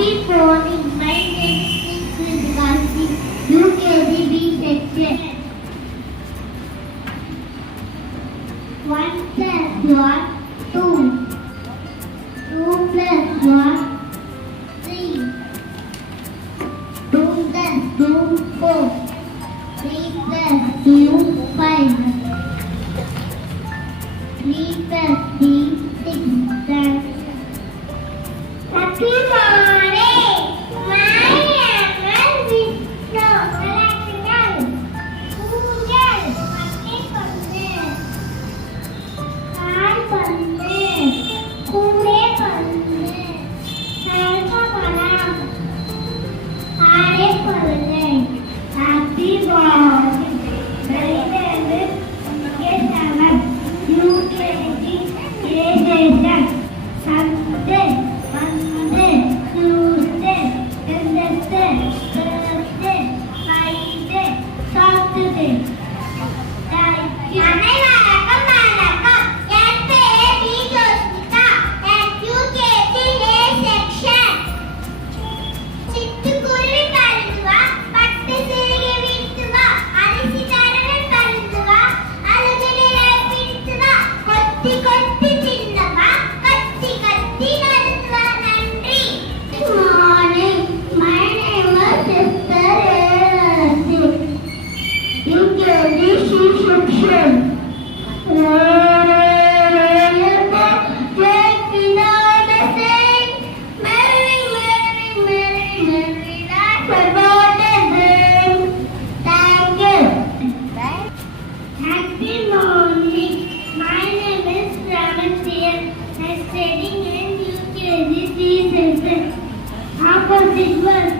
Happy morning. My name is UKG B section. 1 plus 1, 2. 2 plus 1, 3. 2 plus 2, 4. 3 plus 2, 5. 3 plus 3, 6, 7. Happy morning! My name is Happy morning! Sunday, Monday, Tuesday, Wednesday, Thursday, Friday, Saturday. Happy morning. My name is Raman. I'm studying in UKG. Opposite one.